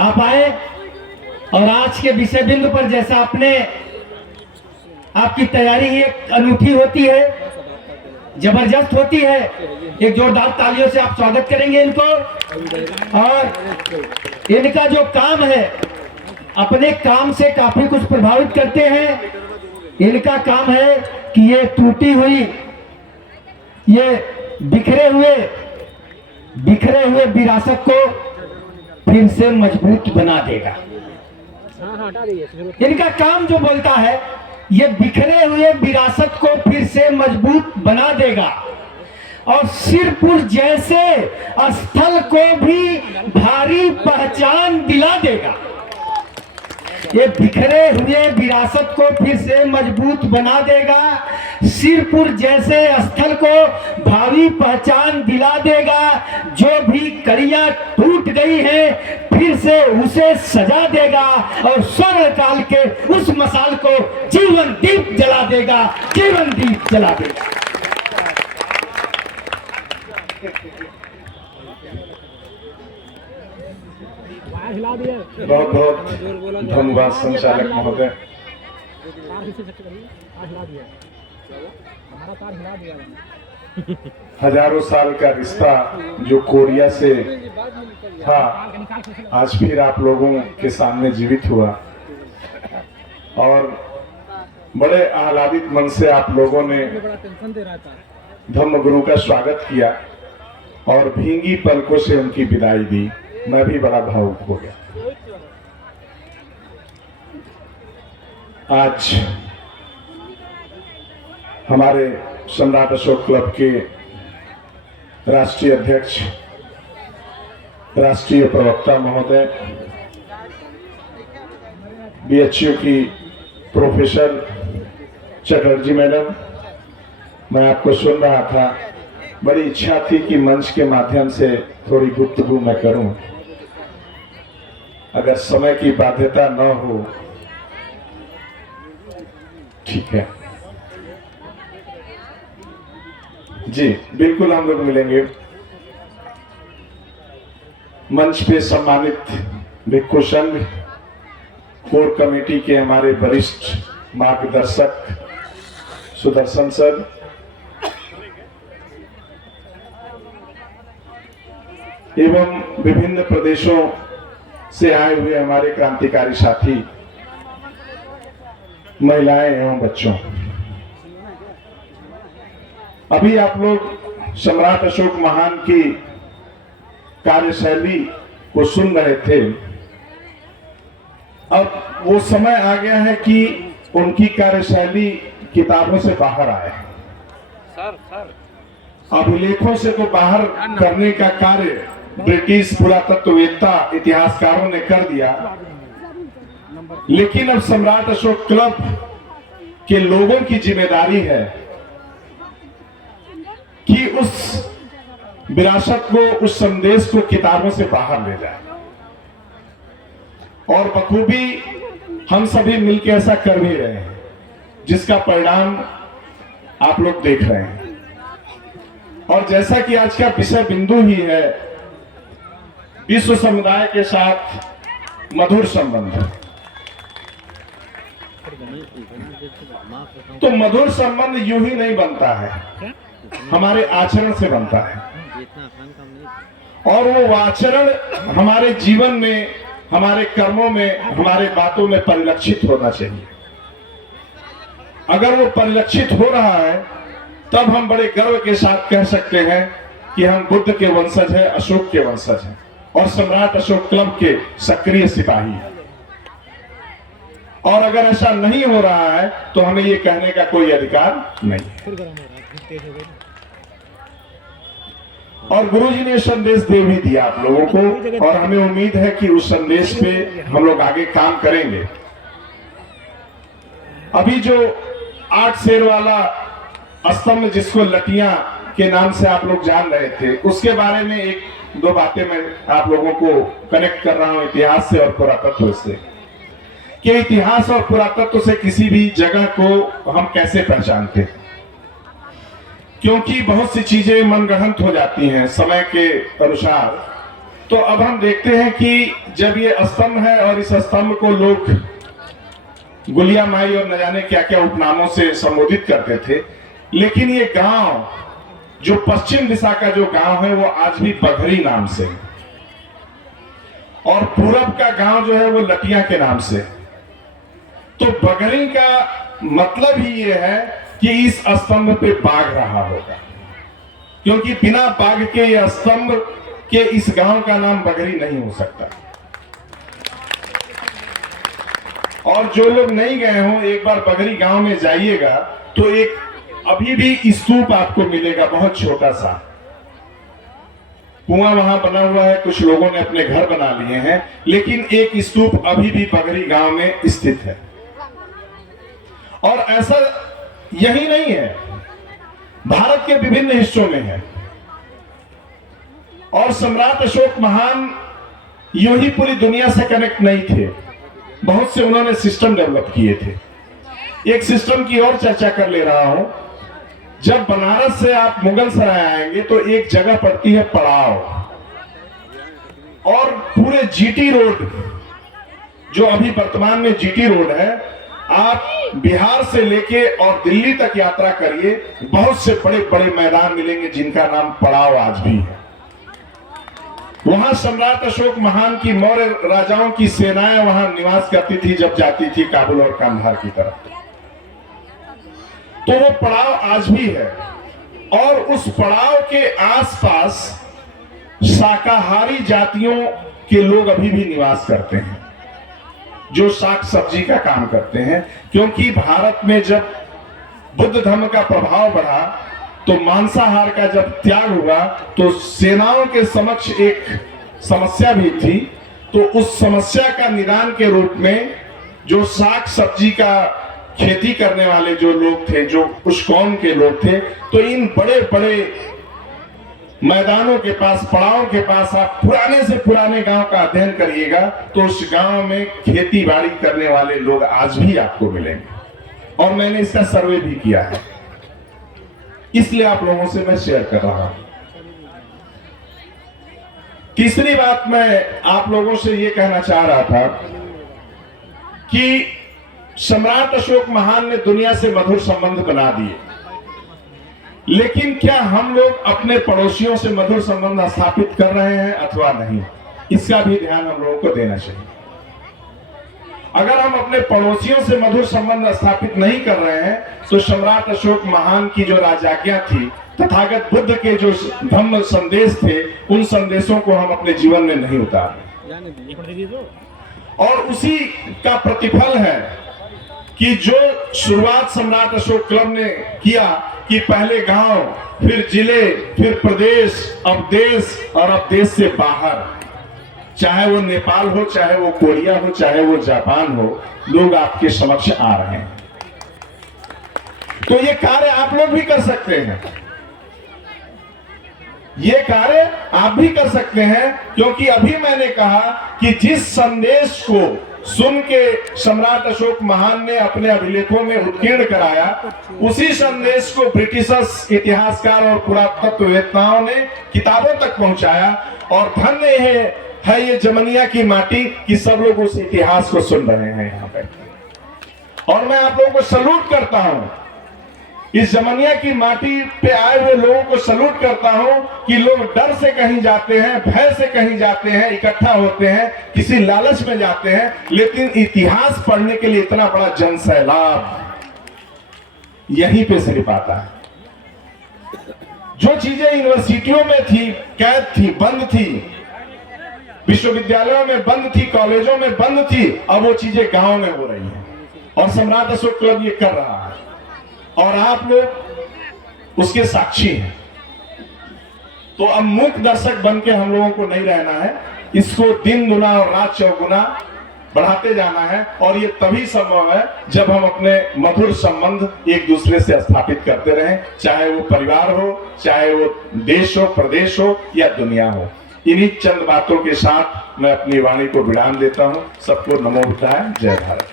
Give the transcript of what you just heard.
आप आए और आज के विषय बिंदु पर जैसा आपने आपकी तैयारी ही एक अनूठी होती है, जबरदस्त होती है। एक जोरदार तालियों से आप स्वागत करेंगे इनको। और इनका जो काम है, अपने काम से काफी कुछ प्रभावित करते हैं। इनका काम है कि ये टूटी हुई, ये बिखरे हुए विरासत को फिर से मजबूत बना देगा। इनका काम जो बोलता है, ये बिखरे हुए विरासत को फिर से मजबूत बना देगा और सिरपुर जैसे स्थल को भी भारी पहचान दिला देगा। ये बिखरे हुए विरासत को फिर से मजबूत बना देगा, सिरपुर जैसे स्थल को भावी पहचान दिला देगा। जो भी कड़ियां टूट गई हैं फिर से उसे सजा देगा और स्वर्ण काल के उस मसाल को जीवन दीप जला देगा, जीवन दीप जला देगा। बहुत बहुत धन्यवाद संचालक महोदय। हजारों साल का रिश्ता जो कोरिया से था, आज फिर आप लोगों के सामने जीवित हुआ और बड़े आह्लादित मन से आप लोगों ने धम्मगुरु का स्वागत किया और भींगी पलकों से उनकी विदाई दी। मैं भी बड़ा भावुक हो गया। आज हमारे सम्राट अशोक क्लब के राष्ट्रीय अध्यक्ष, राष्ट्रीय प्रवक्ता महोदय, बीएचयू की प्रोफेसर चटर्जी मैडम, मैं आपको सुन रहा था। बड़ी इच्छा थी कि मंच के माध्यम से थोड़ी गुफ्तगू मैं करूं, अगर समय की बाध्यता न हो। ठीक है जी, बिल्कुल हम लोग मिलेंगे। मंच पे सम्मानित भिक्खु संघ कोर कमेटी के हमारे वरिष्ठ मार्गदर्शक सुदर्शन सर, एवं विभिन्न प्रदेशों से आए हुए हमारे क्रांतिकारी साथी, महिलाएं एवं बच्चों, अभी आप लोग सम्राट अशोक महान की कार्यशैली को सुन रहे थे। अब वो समय आ गया है कि उनकी कार्यशैली किताबों से बाहर आए। अभिलेखों से तो बाहर करने का कार्य ब्रिटिश पुरातत्ववेत्ता इतिहासकारों ने कर दिया, लेकिन अब सम्राट अशोक क्लब के लोगों की जिम्मेदारी है कि उस विरासत को, उस संदेश को किताबों से बाहर ले जाए। और बखूबी हम सभी मिलकर ऐसा कर भी रहे हैं, जिसका परिणाम आप लोग देख रहे हैं। और जैसा कि आज का विषय बिंदु ही है, विश्व समुदाय के साथ मधुर संबंध, तो मधुर संबंध यूं ही नहीं बनता है, हमारे आचरण से बनता है। और वो आचरण हमारे जीवन में, हमारे कर्मों में, हमारे बातों में परिलक्षित होना चाहिए। अगर वो परिलक्षित हो रहा है, तब हम बड़े गर्व के साथ कह सकते हैं कि हम बुद्ध के वंशज हैं, अशोक के वंशज हैं और सम्राट अशोक क्लब के सक्रिय सिपाही हैं। और अगर ऐसा नहीं हो रहा है तो हमें ये कहने का कोई अधिकार नहीं है। और गुरुजी ने संदेश दे भी दिया आप लोगों को, और हमें उम्मीद है कि उस संदेश पे हम लोग आगे काम करेंगे। अभी जो 8 शेर वाला स्तंभ, जिसको लटियां के नाम से आप लोग जान रहे थे, उसके बारे में एक दो बातें मैं आप लोगों को कनेक्ट कर रहा हूं इतिहास से और पुरातत्व से, कि इतिहास और पुरातत्व से किसी भी जगह को हम कैसे पहचानते हैं। क्योंकि बहुत सी चीजें मनगढ़ंत हो जाती हैं समय के अनुसार, तो अब हम देखते हैं कि जब ये स्तंभ है और इस स्तंभ को लोग गुलिया माई और न जाने क्या क्या उपनामों से संबोधित करते थे, लेकिन ये गांव जो पश्चिम दिशा का जो गांव है वो आज भी बघरी नाम से है, और पूरब का गांव जो है वो लटिया के नाम से। तो बघरी का मतलब ही ये है कि इस स्तंभ पे बाघ रहा होगा, क्योंकि बिना बाघ के ये स्तंभ के इस गांव का नाम बघरी नहीं हो सकता। और जो लोग नहीं गए हों, एक बार बघरी गांव में जाइएगा तो एक अभी भी स्तूप आपको मिलेगा, बहुत छोटा सा कुआं वहां बना हुआ है, कुछ लोगों ने अपने घर बना लिए हैं, लेकिन एक स्तूप अभी भी बघरी गांव में स्थित है। और ऐसा यही नहीं है, भारत के विभिन्न हिस्सों में है। और सम्राट अशोक महान यूं ही पूरी दुनिया से कनेक्ट नहीं थे, बहुत से उन्होंने सिस्टम डेवलप किए थे। एक सिस्टम की और चर्चा कर ले रहा हूं। जब बनारस से आप मुगल सराय आएंगे तो एक जगह पड़ती है पड़ाव, और पूरे जीटी रोड जो अभी वर्तमान में जीटी रोड है, आप बिहार से लेके और दिल्ली तक यात्रा करिए, बहुत से बड़े बड़े मैदान मिलेंगे जिनका नाम पड़ाव आज भी है। वहां सम्राट अशोक महान की मौर्य राजाओं की सेनाएं वहां निवास करती थी जब जाती थी काबुल और कांधार की तरफ। तो वो पड़ाव आज भी है, और उस पड़ाव के आसपास शाकाहारी जातियों के लोग अभी भी निवास करते हैं, जो साग सब्जी का काम करते हैं। क्योंकि भारत में जब बुद्ध धर्म का प्रभाव बढ़ा तो मांसाहार का जब त्याग हुआ तो सेनाओं के समक्ष एक समस्या भी थी। तो उस समस्या का निदान के रूप में जो साग सब्जी का खेती करने वाले जो लोग थे, जो उस कौम के लोग थे, तो इन बड़े बड़े मैदानों के पास, पड़ावों के पास आप पुराने से पुराने गांव का अध्ययन करिएगा तो उस गांव में खेती बाड़ी करने वाले लोग आज भी आपको मिलेंगे। और मैंने इसका सर्वे भी किया है, इसलिए आप लोगों से मैं शेयर कर रहा हूं। तीसरी बात मैं आप लोगों से यह कहना चाह रहा था कि सम्राट अशोक महान ने दुनिया से मधुर संबंध बना दिए, लेकिन क्या हम लोग अपने पड़ोसियों से मधुर संबंध स्थापित कर रहे हैं अथवा नहीं, इसका भी ध्यान हम लोगों को देना चाहिए। अगर हम अपने पड़ोसियों से मधुर संबंध स्थापित नहीं कर रहे हैं तो सम्राट अशोक महान की जो राजाज्ञा थी, तथागत बुद्ध के जो धम्म संदेश थे, उन संदेशों को हम अपने जीवन में नहीं उतार रहे। और उसी का प्रतिफल है कि जो शुरुआत सम्राट अशोक क्लब ने किया कि पहले गांव, फिर जिले, फिर प्रदेश, अब देश, और अब देश से बाहर, चाहे वो नेपाल हो, चाहे वो कोरिया हो, चाहे वो जापान हो, लोग आपके समक्ष आ रहे हैं। तो ये कार्य आप लोग भी कर सकते हैं, ये कार्य आप भी कर सकते हैं, क्योंकि अभी मैंने कहा कि जिस संदेश को सुन के सम्राट अशोक महान ने अपने अभिलेखों में उत्कीर्ण कराया, उसी संदेश को ब्रिटिशर्स, इतिहासकार और पुरातत्ववेत्ताओं ने किताबों तक पहुंचाया। और धन्य है ये जमनिया की माटी कि सब लोग उस इतिहास को सुन रहे हैं यहाँ पे। और मैं आप लोगों को सलूट करता हूं, इस जमनिया की माटी पे आए हुए लोगों को सलूट करता हूं कि लोग डर से कहीं जाते हैं, भय से कहीं जाते हैं, इकट्ठा होते हैं, किसी लालच में जाते हैं, लेकिन इतिहास पढ़ने के लिए इतना बड़ा जन सैलाब यहीं पे सिर्फ आता है। जो चीजें यूनिवर्सिटियों में थी, कैद थी, बंद थी, विश्वविद्यालयों में बंद थी, कॉलेजों में बंद थी, अब वो चीजें गांव में हो रही हैं। और सम्राट अशोक क्लब ये कर रहा है, और आप लोग उसके साक्षी हैं। तो अब मूक दर्शक बन के हम लोगों को नहीं रहना है, इसको दिन गुना और रात चौगुना बढ़ाते जाना है। और ये तभी संभव है जब हम अपने मधुर संबंध एक दूसरे से स्थापित करते रहें, चाहे वो परिवार हो, चाहे वो देश हो, प्रदेश हो या दुनिया हो। इन्हीं चंद बातों के साथ मैं अपनी वाणी को विराम देता हूं। सबको नमो बुद्धाय, जय भारत।